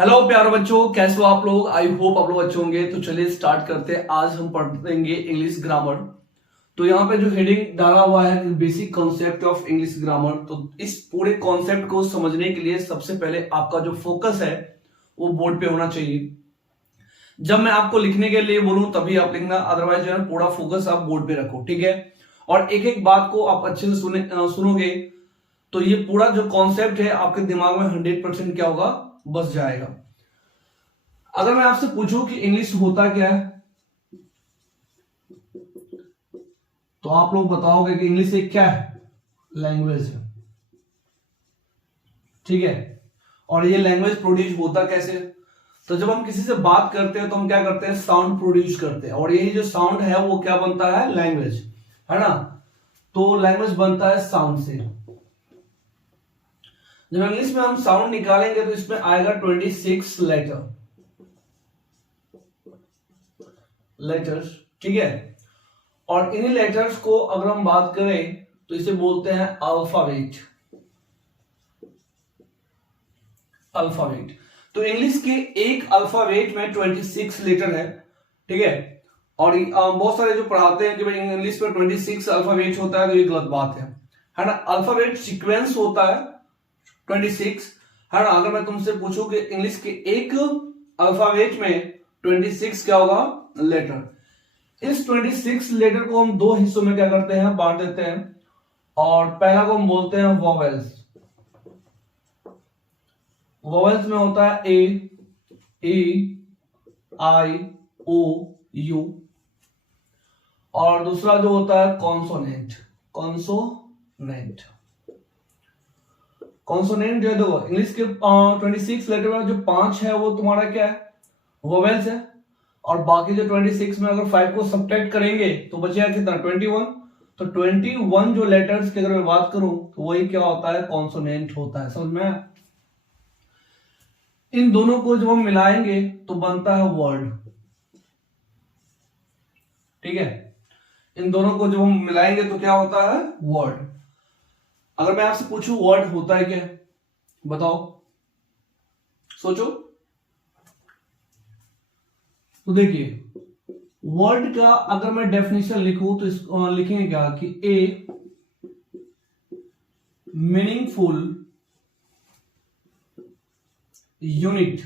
Hello प्यारे बच्चों, कैसे हो आप लोग। आई होप आप लोग अच्छे होंगे। तो चलिए स्टार्ट करते हैं। आज हम पढ़ेंगे इंग्लिश ग्रामर। तो यहाँ पे जो हेडिंग डाला हुआ है basic concept of English grammar. तो इस पूरे कॉन्सेप्ट को समझने के लिए सबसे पहले आपका जो फोकस है वो बोर्ड पे होना चाहिए। जब मैं आपको लिखने के लिए बोलूं तभी आप लिखना, अदरवाइज जो है पूरा फोकस आप बोर्ड पे रखो, ठीक है। और एक एक बात को आप अच्छे से सुनोगे तो ये पूरा जो कॉन्सेप्ट है आपके दिमाग में 100% क्या होगा, बस जाएगा। अगर मैं आपसे पूछूं कि इंग्लिश होता क्या है तो आप लोग बताओगे कि इंग्लिश एक क्या है, लैंग्वेज है, ठीक है। और ये लैंग्वेज प्रोड्यूस होता कैसे। तो जब हम किसी से बात करते हैं तो हम क्या करते हैं, साउंड प्रोड्यूस करते हैं, और यही जो साउंड है वो क्या बनता है, लैंग्वेज, है ना। तो लैंग्वेज बनता है साउंड से। जब इंग्लिश में हम साउंड निकालेंगे तो इसमें आएगा 26 लेटर्स, ठीक है। और इन्हीं लेटर्स को अगर हम बात करें तो इसे बोलते हैं अल्फाबेट। अल्फाबेट। तो इंग्लिश के एक अल्फाबेट में 26 लेटर है, ठीक है। और बहुत सारे जो पढ़ाते हैं कि भाई इंग्लिश में 26 अल्फाबेट होता है, तो ये गलत बात है ना। अल्फाबेट सीक्वेंस होता है 26, है ना। अगर मैं तुमसे पूछूं कि इंग्लिश के एक अल्फाबेट में 26 क्या होगा, लेटर। इस 26 लेटर को हम दो हिस्सों में क्या करते हैं, बांट देते हैं। और पहला को हम बोलते हैं वोवेल्स। वोवेल्स में होता है ए आई ओ यू। और दूसरा जो होता है कॉन्सोनेंट। कॉन्सोनेंट कॉन्सोनेंट जो है, देखो इंग्लिश के 26 लेटर में जो 5 है वो तुम्हारा क्या है, वोवेल्स है। और बाकी जो 26 में अगर 5 को सब्ट्रैक्ट करेंगे तो बचेगा कितना, 21। तो 21 जो लेटर्स की अगर मैं बात करूं तो वही क्या होता है, कॉन्सोनेंट होता है। समझ में। इन दोनों को जब हम मिलाएंगे तो बनता है वर्ड, ठीक है। इन दोनों को जब हम मिलाएंगे तो क्या होता है, वर्ड। अगर मैं आपसे पूछूं वर्ड होता है क्या, बताओ, सोचो। तो देखिए वर्ड का अगर मैं डेफिनेशन लिखूं तो लिखेंगे क्या कि a meaningful unit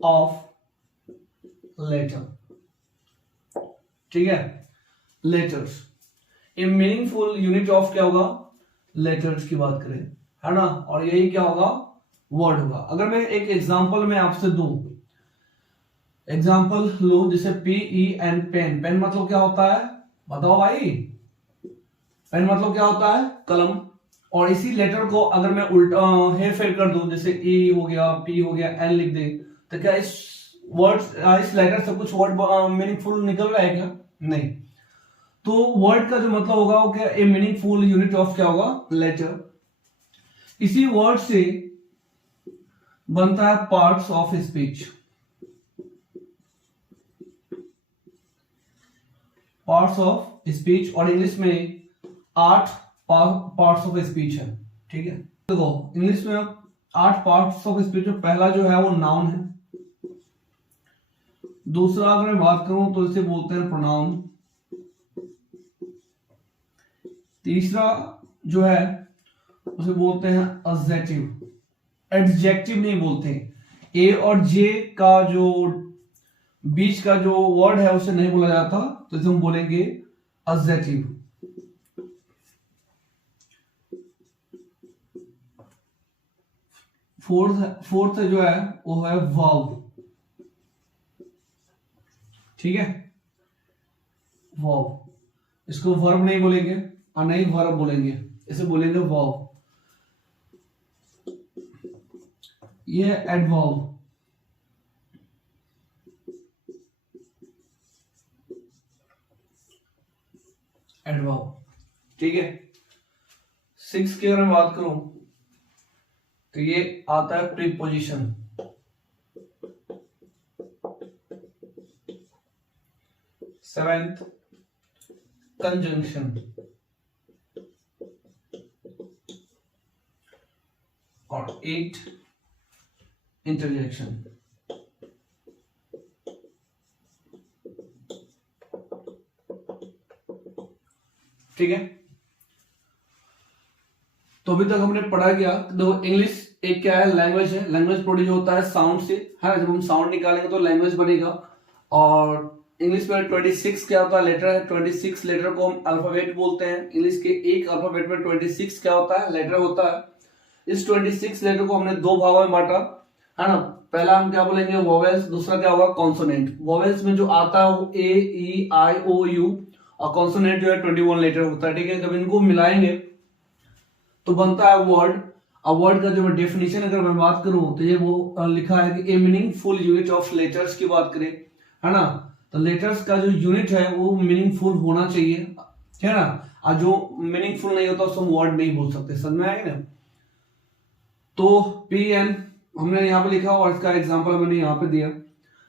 of letter, ठीक है। Letters, a meaningful unit of क्या होगा, लेटर्स की बात करें, है ना। और यही क्या होगा, वर्ड होगा। अगर मैं एक एग्जांपल में आपसे दूं, एग्जांपल लो जैसे PEN, पेन। पेन मतलब क्या होता है, बताओ भाई। पेन मतलब क्या होता है, कलम। और इसी लेटर को अगर मैं उल्टा हेर फेर कर दूं, जैसे E हो गया, P हो गया, N लिख दे, तो क्या इस इस लेटर से कुछ वर्ड मीनिंगफुल निकल रहा है क्या, नहीं। तो वर्ड का जो मतलब होगा वो क्या, ए मीनिंगफुल यूनिट ऑफ क्या होगा, लेटर। इसी वर्ड से बनता है parts of speech. Parts of speech, और इंग्लिश में 8 पार्ट्स ऑफ स्पीच है, ठीक है। देखो इंग्लिश में 8 पार्ट्स ऑफ स्पीच में पहला जो है वो नाउन है। दूसरा अगर मैं बात करूं तो इसे बोलते हैं प्रोनाउन। तीसरा जो है उसे बोलते हैं एडजेक्टिव। एडजेक्टिव नहीं बोलते, ए और जे का जो बीच का जो वर्ड है उसे नहीं बोला जाता, तो इसे हम बोलेंगे एडजेक्टिव। फोर्थ जो है वो है वर्ब, ठीक है। वर्ब, इसको वर्ब नहीं बोलेंगे और नहीं वर्ब बोलेंगे, इसे बोलेंगे वर्ब। ये है एडवर्ब। एडवर्ब, ठीक है। 6 की अगर मैं बात करूं तो ये आता है प्रीपोजिशन। 7th conjunction. और 8 इंटरजेक्शन। ठीक है, तो अभी तक हमने पढ़ा क्या, देखो इंग्लिश एक क्या है, लैंग्वेज है। लैंग्वेज प्रोड्यूस होता है साउंड से, है ना। जब हम साउंड निकालेंगे तो लैंग्वेज बनेगा। और इंग्लिश में 26 क्या होता है, लेटर है। 26 लेटर को हम अल्फाबेट बोलते हैं। इंग्लिश के एक अल्फाबेट में 26 क्या होता है, लेटर होता है। इस 26 लेटर को हमने दो भागों में बांटा, है ना। पहला हम क्या बोलेंगे, वोवेल्स। दूसरा क्या होगा, कॉन्सोनेंट। वोवेल्स में जो आता है वो ए, ई, आई, ओ, यू, और कॉन्सोनेंट जो है 21 लेटर होता है। ठीक है, जब इनको मिलाएंगे तो बनता है वर्ड। अब वर्ड का जो डेफिनेशन अगर मैं बात करूं तो ये वो लिखा है कि a meaningful unit of letters की बात करें, है ना। तो लेटर्स का जो यूनिट है वो मीनिंगफुल होना चाहिए, है ना। और जो मीनिंगफुल नहीं होता उसको हम वर्ड नहीं बोल सकते, समझ में आएगा ना। तो पी एन हमने यहाँ पे लिखा और इसका एग्जांपल मैंने यहाँ पे दिया।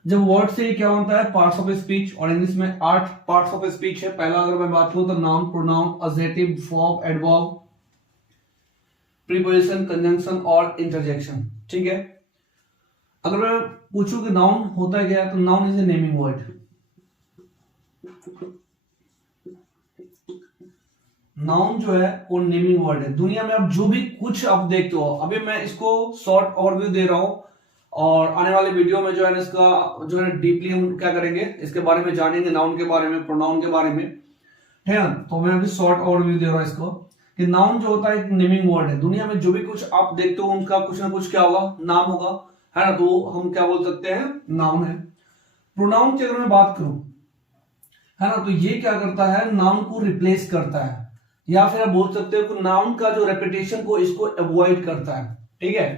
जब वर्ड से क्या होता है, पार्ट्स ऑफ स्पीच। और इंग्लिश में 8 पार्ट्स ऑफ स्पीच है। पहला अगर मैं बात करूं तो noun, pronoun, adjective, verb, adverb, preposition, conjunction और इंटरजेक्शन। ठीक है, अगर मैं पूछूं कि नाउन होता है क्या, तो noun is a naming word. Noun जो है वो नेमिंग वर्ड है। दुनिया में आप जो भी कुछ आप देखते हो, अभी मैं इसको शॉर्ट ओवरव्यू दे रहा हूं, और आने वाले वीडियो में जो है इसका जो है डीपली हम क्या करेंगे, इसके बारे में जानेंगे, नाउन के बारे में, प्रोनाउन के बारे में, है ना। तो मैं अभी शॉर्ट ओवरव्यू दे रहा हूं इसको, कि नाउन जो होता है एक नेमिंग वर्ड है। दुनिया में जो भी कुछ आप देखते हो उनका कुछ ना कुछ क्या होगा, नाम होगा, है ना। तो हम क्या बोल सकते हैं, नाउन है। प्रोनाउन की अगर मैं बात करूं, है ना, तो ये क्या करता है, नाउन को रिप्लेस करता है, या फिर आप बोल सकते हो कि नाउन का जो रेपिटेशन को इसको अवॉइड करता है। ठीक है,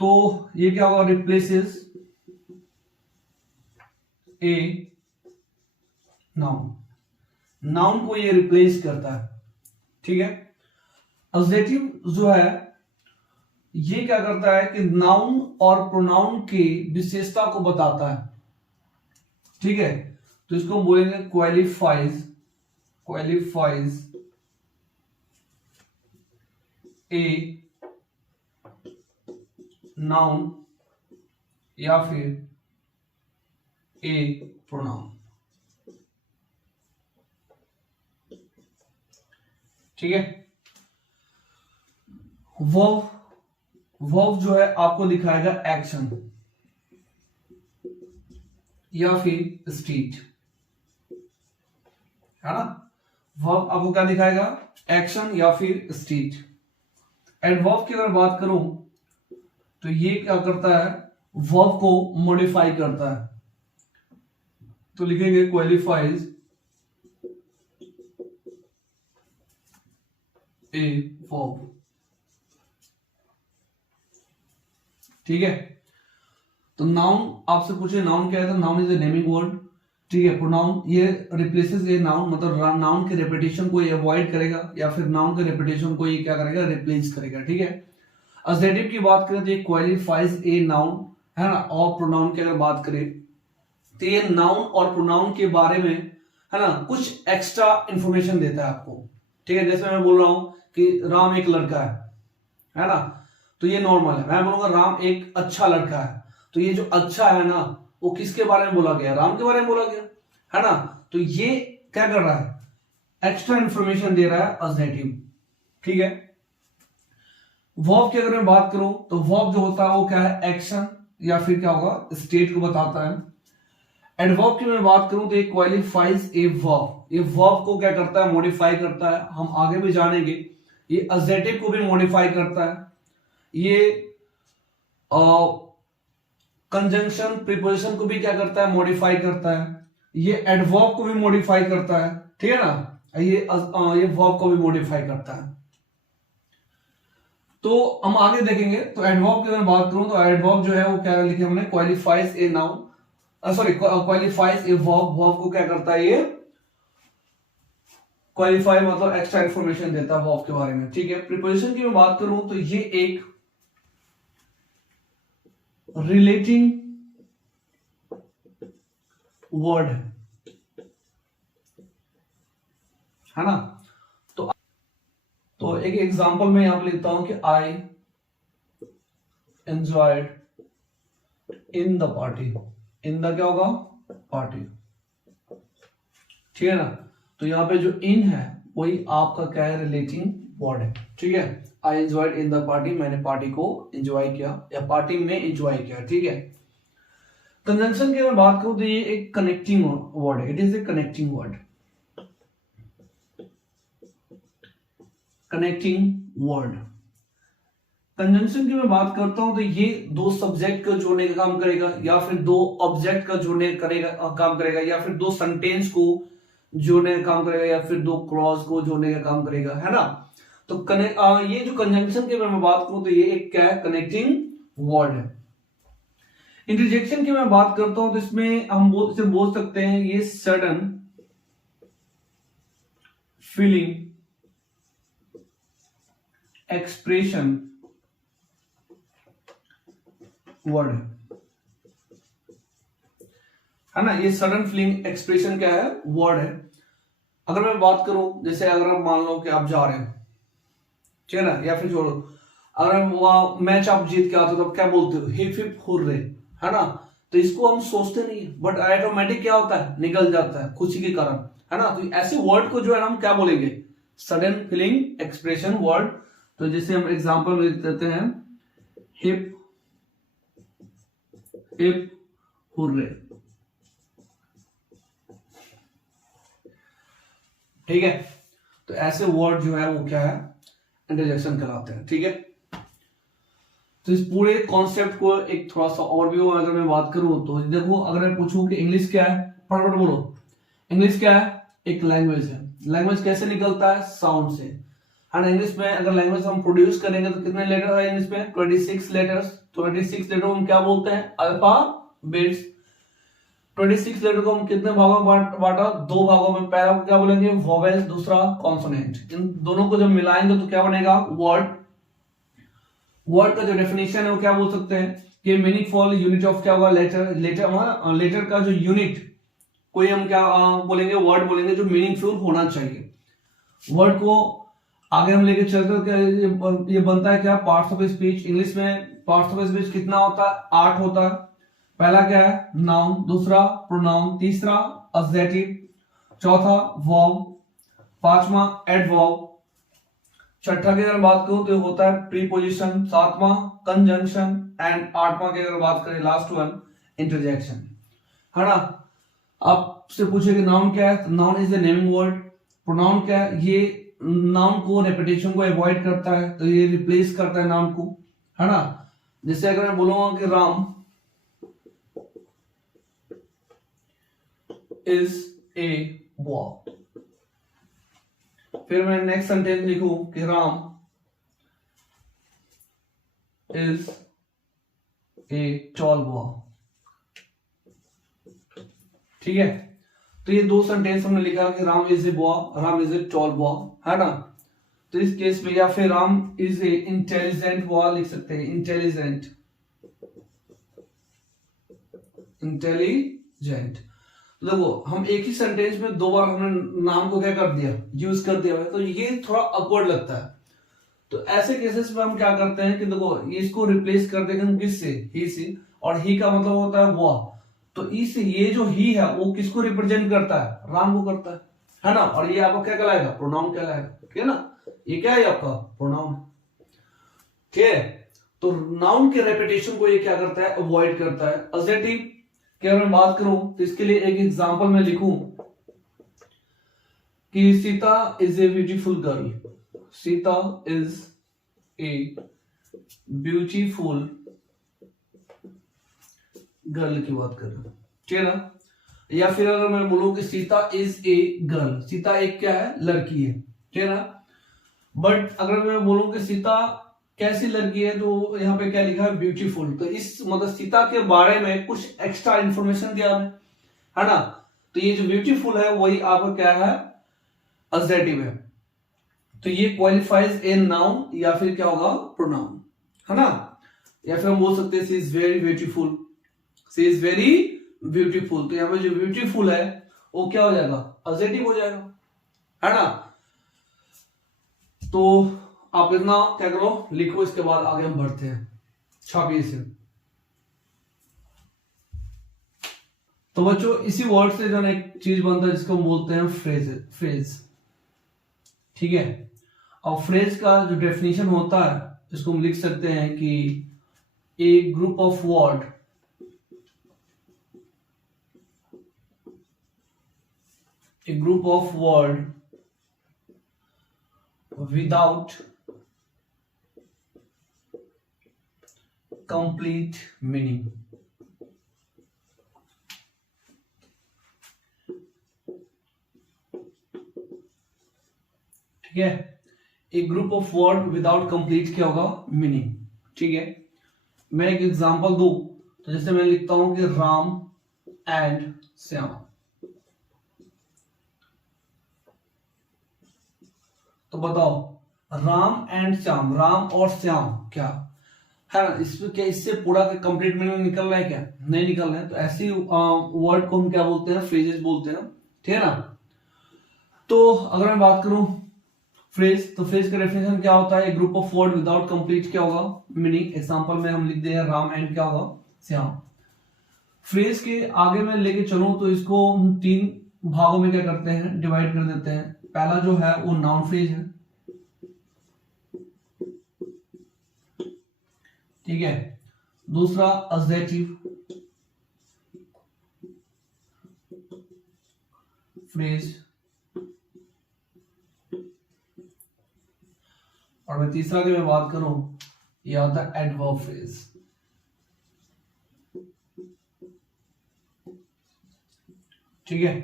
तो ये क्या होगा, रिप्लेसेस ए नाउन। नाउन को ये रिप्लेस करता है। ठीक है, एडजेक्टिव जो है ये क्या करता है कि नाउन और प्रोनाउन के विशेषता को बताता है। ठीक है, तो इसको हम बोलेंगे क्वालिफाइज ए नाउन या फिर ए प्रोनाउन। ठीक है, वर्ब जो है आपको दिखाएगा एक्शन या फिर स्टेट, है ना। वर्ब आपको क्या दिखाएगा, एक्शन या फिर स्टेट। एडवर्ब की अगर बात करूं तो ये क्या करता है, वर्ब को मॉडिफाई करता है। तो लिखेंगे क्वालिफाइज ए वर्ब। ठीक है, तो नाउन आपसे पूछे नाउन क्या है, तो noun is a naming word. ठीक है, प्रोनाउन ये रिप्लेसेस ए नाउन, मतलब नाउन के रेपिटेशन को ये अवॉइड करेगा, या फिर नाउन के रेपिटेशन को ये क्या करेगा, रिप्लेस करेगा। ठीक है, एडजेक्टिव की बात करें तो ये क्वालिफाइज ए नाउन, है ना। और प्रोनाउन की अगर बात करें तो ये नाउन और प्रोनाउन के बारे में, है ना, कुछ एक्स्ट्रा इंफॉर्मेशन देता है आपको। ठीक है, जैसे मैं बोल रहा हूं कि राम एक लड़का है ना, तो ये नॉर्मल है। मैं बोलूंगा राम एक अच्छा लड़का है, तो ये जो अच्छा है ना, वो किसके बारे में बोला गया, राम के बारे में बोला गया, है ना। तो ये क्या कर रहा है, एक्स्ट्रा इंफॉर्मेशन दे रहा है एडजेक्टिव। ठीक है, वर्ब की अगर मैं बात करूं तो वर्ब जो होता है वो क्या है, एक्शन या फिर क्या होगा, स्टेट को बताता है। एडवर्ब की मैं बात करूं तो ये क्वालिफाइज ए वर्ब। ये वर्ब को क्या करता है, मॉडिफाई करता है। हम आगे भी जानेंगे, ये एडजेक्टिव को भी मॉडिफाई करता है। ये कंजंक्शन प्रीपोजिशन को भी क्या करता है, मॉडिफाई करता है। ये एडवर्ब को भी मॉडिफाई करता है। ठीक है ना, ये वर्ब को भी मॉडिफाई करता है। तो हम आगे देखेंगे। तो एडवर्ब की अगर बात करूं तो एडवर्ब जो है वो क्या लिखे हमने, qualifies a noun, sorry qualifies a verb. Verb को क्या करता है, ये क्वालिफाई मतलब एक्स्ट्रा इंफॉर्मेशन देता है वर्ब के बारे में। ठीक है, प्रीपोजिशन की मैं बात करूं तो ये एक रिलेटिंग वर्ड है ना। तो एक एग्जांपल मैं यहां पे लिखता हूं कि आई enjoyed in the party, in the क्या होगा, पार्टी, ठीक है ना। तो यहाँ पे जो इन है वही आपका क्या है, रिलेटिंग वर्ड है, ठीक है। I enjoyed in the party, मैंने पार्टी को एंजॉय किया या पार्टी में एंजॉय किया, ठीक है। कंजंक्शन की अगर बात करूं तो ये एक कनेक्टिंग वर्ड है, it is a connecting word, connecting word. Conjunction की मैं बात करता हूं तो ये दो सब्जेक्ट को जोड़ने का काम करेगा, या फिर दो ऑब्जेक्ट का जोड़ने करेगा काम करेगा, या फिर दो सेंटेंस को जोड़ने का काम करेगा, या फिर दो क्लॉज को जोड़ने का काम करेगा, है ना। तो ये जो कंजंक्शन की मैं बात करूं तो ये एक क्या है, कनेक्टिंग वर्ड है। इंटरजेक्शन की मैं बात करता हूं तो इसमें हम बोल सकते हैं ये सडन फीलिंग, एक्सप्रेशन वर्ड है ना। ये सडन फीलिंग एक्सप्रेशन क्या है, वर्ड है। अगर मैं बात करूं, जैसे अगर आप मान लो कि आप जा रहे हो, ठीक है ना, या फिर छोड़ो, अगर वहां मैच आप जीत के आते हो तब क्या बोलते हो, हिप हिप हुर्रे, है ना। तो इसको हम सोचते नहीं, बट ऑटोमेटिक क्या होता है, निकल जाता है खुशी के कारण, है ना। तो ऐसे वर्ड को जो है हम क्या बोलेंगे, सडन फीलिंग एक्सप्रेशन वर्ड। तो जैसे हम एग्जांपल में देते हैं, हिप हिप हुर्रे, ठीक है। तो ऐसे वर्ड जो है वो क्या है, इंटरजेक्शन कहलाते हैं, ठीक है। तो इस पूरे कॉन्सेप्ट को एक थोड़ा सा ओवरव्यू अगर मैं बात करूं तो देखो, अगर मैं पूछूं कि इंग्लिश क्या है, फटाफट बोलो, इंग्लिश क्या है, एक लैंग्वेज है। लैंग्वेज कैसे निकलता है, साउंड से, है ना। इंग्लिश में अगर लैंग्वेज हम प्रोड्यूस करेंगे तो कितने लेटर है इंग्लिश में, 26 लेटर्स। 26 लेटर हम क्या बोलते हैं, अल्फाबेट्स। 26 लेटर को हम कितने भागों में बांटा, दो भागों में। पहला को क्या बोलेंगे, वोवेल्स, दूसरा कॉन्सोनेंट। इन दोनों को जब मिलाएंगे तो क्या बनेगा, वर्ड। वर्ड का जो डेफिनेशन है वो क्या बोल सकते हैं कि मीनिंगफुल यूनिट ऑफ क्या होगा, लेटर। लेटर का जो यूनिट कोई हम क्या बोलेंगे, वर्ड बोलेंगे जो मीनिंगफुल होना चाहिए। वर्ड को आगे हम लेके चलते हैं, क्या ये बनता है क्या, पार्ट्स ऑफ स्पीच। इंग्लिश में पार्ट्स ऑफ स्पीच कितना होता है, 8 होता है। पहला क्या है, नाउन, दूसरा प्रोनाउन, तीसरा एडजेक्टिव, चौथा वर्ब, पांचवा एडवर्ब, छठा की अगर बात करूं तो होता है प्रीपोजिशन, सातवां कंजंक्शन, एंड आठवां की अगर बात करें लास्ट वन, इंटरजेक्शन, है ना। आपसे पूछे कि नाउन क्या है, noun is a naming word. Pronoun क्या है, ये नाउन को रेपिटेशन को अवॉइड करता है, तो ये रिप्लेस करता है नाउन को, है ना। जैसे अगर मैं बोलूंगा कि राम इज ए बॉय, फिर मैं नेक्स्ट सेंटेंस लिखूं कि Ram is a tall boy, ठीक है। तो ये दो सेंटेंस हमने लिखा कि Ram is a boy, Ram is a tall boy, है ना। तो इस केस में, या फिर Ram is a intelligent boy लिख सकते हैं, इंटेलिजेंट, इंटेलिजेंट। देखो हम एक ही सेंटेंस में दो बार हमने नाम को क्या कर दिया, यूज कर दिया है, तो ये थोड़ा awkward लगता है। तो ऐसे केसेस में हम क्या करते हैं कि देखो ये इसको रिप्लेस कर देंगे हम किससे, ही से, और ही का मतलब होता है वह। तो इस ये जो ही है वो किसको रिप्रेजेंट करता है, राम को करता है ना। और ये आपका क्या कहलाएगा, प्रोनाउन कहलाएगा, ठीक है ना। ये क्या है आपका प्रोनाउन, ठीक है। तो नाउन के रेपिटेशन को ये क्या करता है, अवॉइड करता है। एडजेक्टिव की अगर मैं बात करूं तो इसके लिए एक एग्जांपल में लिखूं कि Sita is a beautiful girl, Sita is a beautiful girl की बात कर रहा हूं, ठीक है ना। या फिर अगर मैं बोलूं कि Sita is a girl, Sita एक क्या है, लड़की है, ठीक है ना। बट अगर मैं बोलूं कि सीता कैसी लड़की है, तो यहाँ पे क्या लिखा है, ब्यूटीफुल। तो इस मतलब सीता के बारे में कुछ एक्स्ट्रा इंफॉर्मेशन दिया है ना। तो ये जो ब्यूटीफुल है वही आपका क्या है, एडजेक्टिव है। तो ये क्वालिफाइज ए नाउन या फिर क्या होगा, प्रोनाउन, है ना। या फिर हम बोल सकते हैं she is very beautiful, she is very beautiful. तो यहाँ पे जो ब्यूटीफुल है वो क्या हो जाएगा, एडजेक्टिव हो जाएगा, है ना। तो आप इतना क्या करो, लिखो, इसके बाद आगे हम बढ़ते हैं। छापिए इसे। तो बच्चों इसी वर्ड से जो एक चीज बनता है जिसको हम बोलते हैं फ्रेज। ठीक है, और फ्रेज का जो डेफिनेशन होता है इसको हम लिख सकते हैं कि a group of word without complete meaning. ठीक है, एक group of word without complete क्या होगा, मीनिंग। ठीक है, मैं एक एग्जांपल दूं तो जैसे मैं लिखता हूं कि राम एंड श्याम, तो बताओ राम एंड श्याम, राम और श्याम क्या है ना, इसमें क्या इससे पूरा कंप्लीट मीनिंग निकल रहा है क्या, नहीं निकल रहा है। तो ऐसी वर्ड को हम क्या बोलते हैं, फ्रेजेस बोलते हैं। ठीक है ना। तो अगर मैं बात करूं फ्रेज, तो फ्रेज का डेफिनेशन क्या होता है, group of word without complete क्या होगा, मीनिंग। एग्जांपल में हम लिख दे हैं राम एंड क्या होगा, श्याम। फ्रेज के आगे मैं लेके चलूं तो इसको हम 3 भागों में क्या करते हैं, डिवाइड कर देते हैं। पहला जो है वो नाउन फ्रेज है। ठीक है, दूसरा एडजेक्टिव फ्रेज, और मैं तीसरा की मैं बात करूं यह होता है एडवर्ब फ्रेज। ठीक है,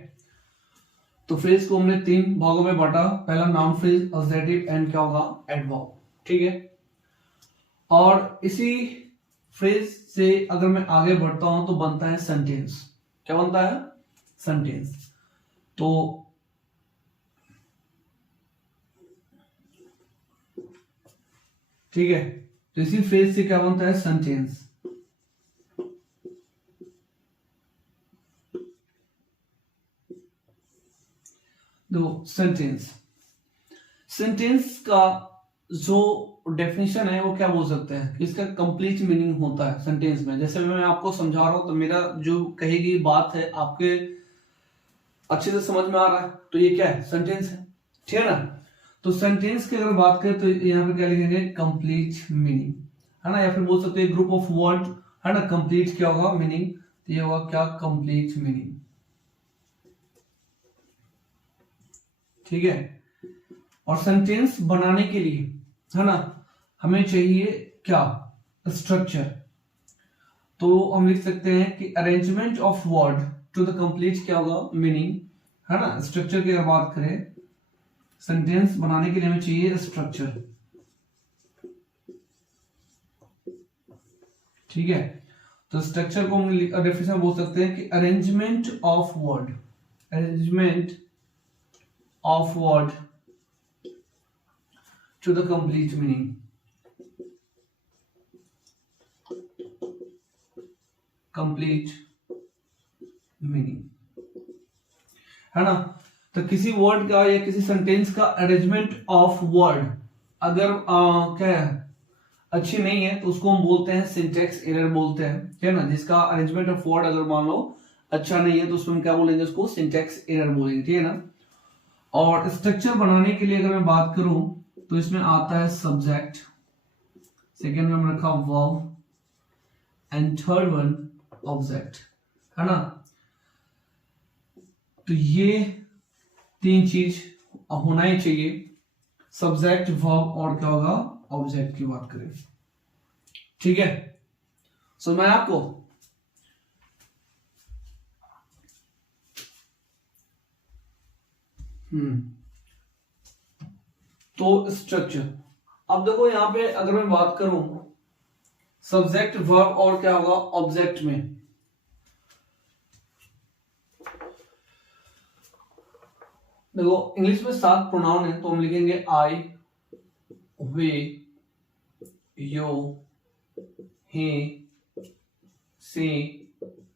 तो फ्रेज को हमने 3 भागों में बांटा। पहला नाउन फ्रेज, एडजेक्टिव एंड क्या होगा, एडवर्ब। ठीक है, और इसी फ्रेज से अगर मैं आगे बढ़ता हूं तो बनता है सेंटेंस। क्या बनता है, सेंटेंस। तो ठीक है, तो इसी फ्रेज से क्या बनता है, सेंटेंस। देखो सेंटेंस का जो डेफिनेशन है वो क्या बोल सकते हैं, इसका कंप्लीट मीनिंग होता है सेंटेंस में। जैसे मैं आपको समझा रहा हूं तो मेरा जो कही गई बात है आपके अच्छे से समझ में आ रहा है, तो ये क्या है, सेंटेंस है। ठीक है ना। तो सेंटेंस की अगर बात करें तो यहाँ पे क्या लिखेंगे, कंप्लीट मीनिंग, है ना, या फिर बोल सकते हैं ग्रुप ऑफ वर्ड, है ना, कंप्लीट क्या होगा, मीनिंग। तो ये होगा क्या, कंप्लीट मीनिंग। ठीक है, और सेंटेंस बनाने के लिए, है ना, हमें चाहिए क्या, स्ट्रक्चर। तो हम लिख सकते हैं कि arrangement of word to the complete क्या होगा, मीनिंग, है ना। स्ट्रक्चर की अगर बात करें, सेंटेंस बनाने के लिए हमें चाहिए स्ट्रक्चर। ठीक है, तो स्ट्रक्चर को हम डेफिनेशन बोल सकते हैं कि arrangement of word, arrangement of word to the complete meaning, complete meaning, है ना। तो किसी वर्ड का या किसी सेंटेंस का अरेंजमेंट ऑफ वर्ड अगर क्या है, अच्छी नहीं है तो उसको हम बोलते हैं सिंटैक्स एरर बोलते हैं। ठीक है ना, जिसका अरेंजमेंट ऑफ वर्ड अगर मान लो अच्छा नहीं है तो उसमें हम क्या बोलेंगे, उसको सिंटैक्स एरर बोलेंगे। ठीक है ना। और स्ट्रक्चर बनाने के लिए अगर मैं बात करूं तो इसमें आता है सब्जेक्ट, सेकेंड में हम रखा verb, and third one object, है ना। तो ये 3 चीज होना ही चाहिए, सब्जेक्ट, वर्ब और क्या होगा, ऑब्जेक्ट की बात करें। ठीक है, समझ में आया आपको। तो स्ट्रक्चर, अब देखो यहां पे अगर मैं बात करूं सब्जेक्ट, वर्ब और क्या होगा, ऑब्जेक्ट में, देखो इंग्लिश में 7 प्रोनाउन है, तो हम लिखेंगे आई, वे, यो, हे, से,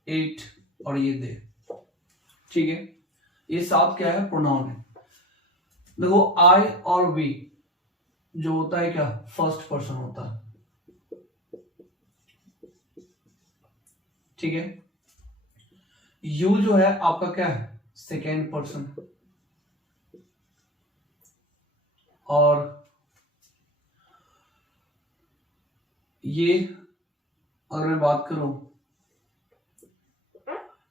इट और ये दे। ठीक है, ये 7 क्या है, प्रोनाउन है। देखो आई और वी जो होता है क्या, फर्स्ट पर्सन होता है। ठीक है। यू जो है आपका क्या है, सेकेंड पर्सन। और ये अगर मैं बात करूं,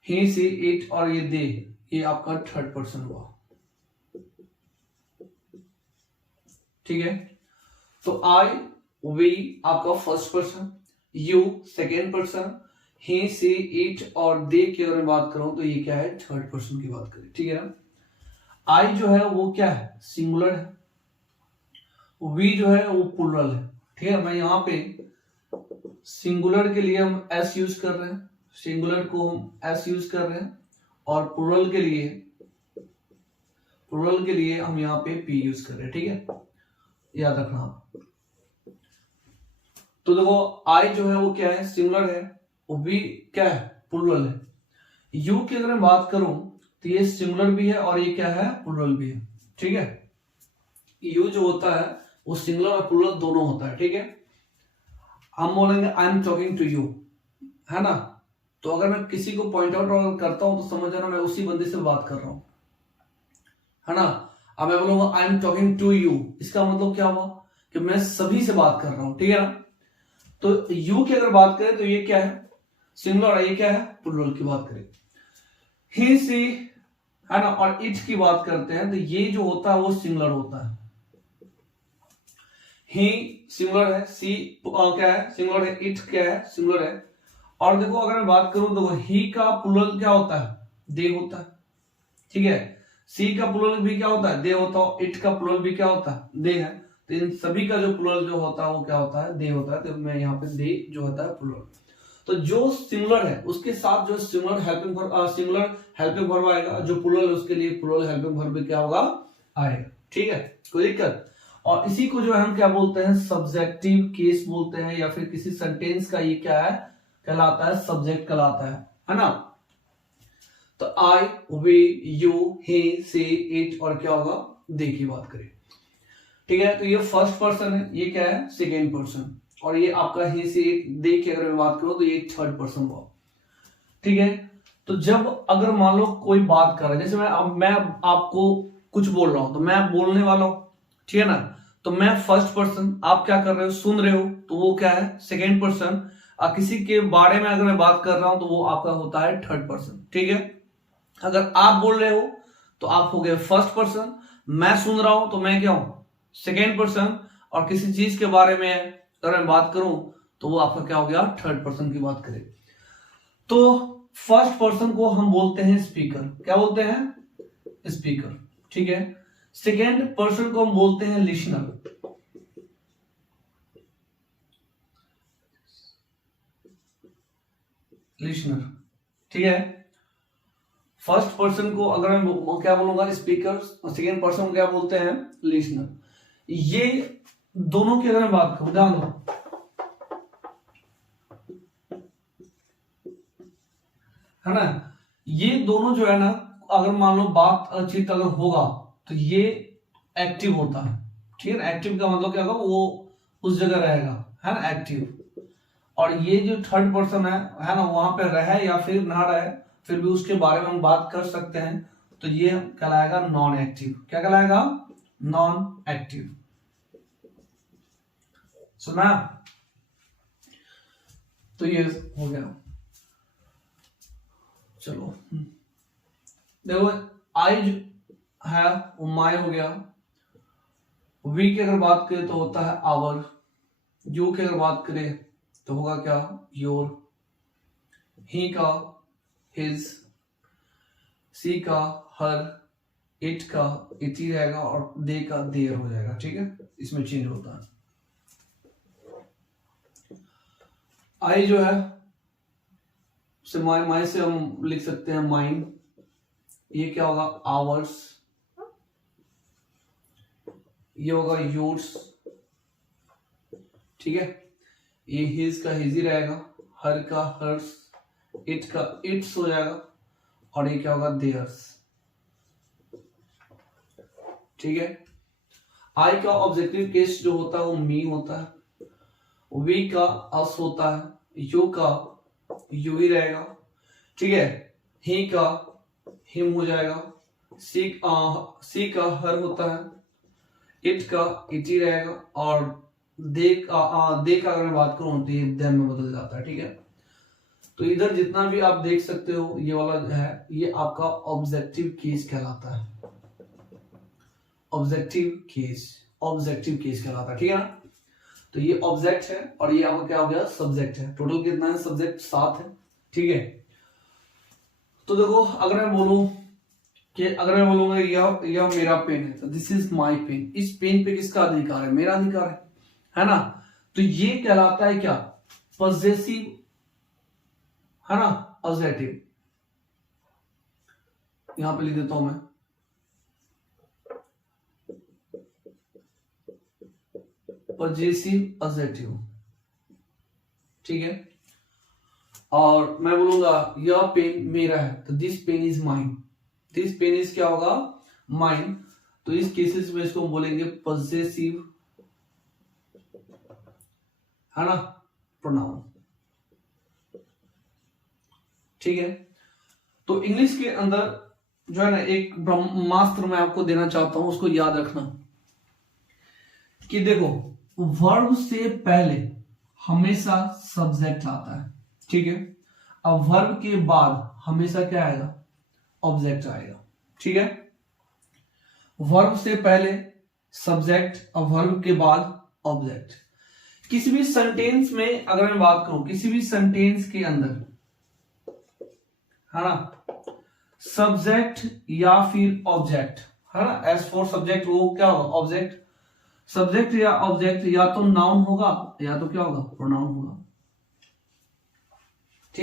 ही सी इट और ये दे, ये आपका थर्ड पर्सन हुआ। ठीक है। तो आई, वी आपका first person, you second person, he she it और दे की अगर मैं बात करूं तो ये क्या है, थर्ड पर्सन की बात करें। ठीक है ना। आई जो है वो क्या है, सिंगुलर है। वी जो है वो प्लूरल है। ठीक है। मैं यहां पे सिंगुलर के लिए हम एस यूज कर रहे हैं, सिंगुलर को हम एस यूज कर रहे हैं, और प्लूरल के लिए हम यहाँ पे पी यूज कर रहे हैं। ठीक है, याद रखना। तो देखो आई जो है वो क्या है, सिंगुलर है, वी क्या है, प्लूरल है। यू की अगर मैं बात करूं तो ये सिंगुलर भी है और ये क्या है, प्लूरल भी है। ठीक है। यू जो होता है वो सिंगुलर और प्लूरल दोनों होता है। ठीक है। हम बोलेंगे I am talking to you, है ना। तो अगर मैं किसी को पॉइंट आउट करता हूं तो समझ जाना मैं उसी बंदे से बात कर रहा हूं, है ना। अब मैं बोलूंगा I am talking to you, इसका मतलब क्या हुआ कि मैं सभी से बात कर रहा हूं। ठीक है ना। तो यू की अगर बात करें तो ये क्या है, सिंगुलर, और ये क्या है, प्लूरल की बात करें। ही सी, है ना, और इट की बात करते हैं तो ये जो होता है वो सिंगुलर होता है। ही सिंगुलर है, सी क्या है, सिंगुलर है, इट क्या है, सिंगुलर है। और देखो अगर मैं बात करूं तो ही का प्लूरल क्या होता है, दे होता है। ठीक है। सी का प्लूरल भी क्या होता है, दे होता है। इट का प्लूरल भी क्या होता है, दे है। तो इन सभी का जो प्लूरल जो होता है वो क्या होता है, दे होता है। तो मैं यहाँ पे दे जो होता है प्लूरल। तो जो सिंगुलर है उसके साथ जो सिंगुलर हेल्पिंग वर्ब आएगा, जो प्लूरल है उसके लिए प्लूरल हेल्पिंग वर्ब भी क्या होगा, आएगा। ठीक है, कोई दिक्कत। और इसी को जो है हम क्या बोलते हैं, सब्जेक्टिव केस बोलते हैं, या फिर किसी सेंटेंस का ये क्या है, कहलाता है, सब्जेक्ट कहलाता है ना। तो I, we, you, he, she, it और क्या होगा, दे की बात करें। ठीक है। तो ये फर्स्ट पर्सन है, ये क्या है, सेकेंड पर्सन, और ये आपका ही, सी, इट, दे की अगर मैं बात करूं तो ये थर्ड पर्सन हुआ। ठीक है। तो जब अगर मान लो कोई बात कर रहा है, जैसे मैं आपको कुछ बोल रहा हूं तो मैं बोलने वाला हूं, ठीक है ना। तो मैं फर्स्ट पर्सन, आप क्या कर रहे हो, सुन रहे हो, तो वो क्या है, सेकेंड पर्सन। किसी के बारे में अगर मैं बात कर रहा हूं तो वो आपका होता है थर्ड पर्सन। ठीक है। अगर आप बोल रहे हो तो आप हो गए फर्स्ट पर्सन, मैं सुन रहा हूं तो मैं क्या हूं, सेकेंड पर्सन, और किसी चीज के बारे में अगर मैं बात करूं तो वो आपका क्या हो गया, थर्ड पर्सन की बात करें। तो फर्स्ट पर्सन को हम बोलते हैं स्पीकर, क्या बोलते हैं, स्पीकर। ठीक है। सेकेंड पर्सन को हम बोलते हैं लिसनर। ठीक है। फर्स्ट पर्सन को अगर मैं क्या बोलूंगा, स्पीकर, और सेकेंड पर्सन को क्या बोलते हैं, लिसनर। ये दोनों की अगर मैं बात करूं, ध्यान दो, है ना। ये दोनों जो है ना, अगर मान लो बातचीत अगर होगा तो ये एक्टिव होता है। ठीक है ना। एक्टिव का मतलब क्या होगा, वो उस जगह रहेगा, है ना, एक्टिव। और ये जो थर्ड पर्सन है ना, वहां पे रहे या फिर ना रहे, फिर भी उसके बारे में हम बात कर सकते हैं, तो ये कहलाएगा नॉन एक्टिव। क्या कहलाएगा, नॉन एक्टिव। सुना। तो ये हो गया। चलो देखो, आई है वो माय हो गया। वी की अगर बात करें तो होता है आवर। यू की अगर बात करें तो होगा क्या, योर। ही का हिज, सी का हर, इट का इट ही रहेगा, और दे का देयर हो जाएगा। ठीक है, इसमें चेंज होता है। आई जो है से माई से हम लिख सकते हैं माइंड। ये क्या होगा, आवर्स। ये होगा योर्स। ठीक है। ये हिज का हिज ही रहेगा, हर का हर्स, इट का इट्स हो जाएगा, और ये क्या होगा, देयर्स। ठीक है। आई का ऑब्जेक्टिव केस जो होता है वो मी होता है। वी का अस होता है। यू का यू ही रहेगा, ठीक है। ही का हिम हो जाएगा, सी का हर होता है, इट का इट ही रहेगा, और दे का अगर मैं बात करूं तो ये देम में बदल जाता है, ठीक है। तो इधर जितना भी आप देख सकते हो ये वाला है, ये आपका ऑब्जेक्टिव केस कहलाता है, ऑब्जेक्टिव केस कहलाता है, ठीक है ना। तो ये ऑब्जेक्ट है और ये आपका क्या हो गया, सब्जेक्ट है। टोटल कितना है, सब्जेक्ट 7 है, ठीक है। तो देखो अगर मैं बोलूंगा यह मेरा पेन है, तो दिस इज माय पेन, इस पेन पे किसका अधिकार है, मेरा अधिकार है ना। तो ये कहलाता है क्या, पॉजेसिव, है ना, ऑब्जेक्टिव। यहां पे लिख देता हूं मैं, पॉजेसिव ऑब्जेक्टिव, ठीक है। और मैं बोलूंगा यह पेन मेरा है, तो this pen is mine, this pen is क्या होगा, माइन। तो इस केसेस में इसको बोलेंगे पॉजेसिव, है ना, प्रोनाउन, ठीक है। तो इंग्लिश के अंदर जो है ना एक ब्रह्मास्त्र मैं आपको देना चाहता हूं, उसको याद रखना कि देखो वर्ब से पहले हमेशा सब्जेक्ट आता है, ठीक है। अब वर्ब के बाद हमेशा क्या आएगा, ऑब्जेक्ट आएगा, ठीक है। वर्ब से पहले सब्जेक्ट और वर्ब के बाद ऑब्जेक्ट। किसी भी सेंटेंस में अगर मैं बात करूं, किसी भी सेंटेंस के अंदर, है ना, सब्जेक्ट या फिर ऑब्जेक्ट, है ना, एज फॉर सब्जेक्ट वो क्या होगा, ऑब्जेक्ट। सब्जेक्ट या ऑब्जेक्ट या तो नाउन होगा या तो क्या होगा, प्रोनाउन होगा।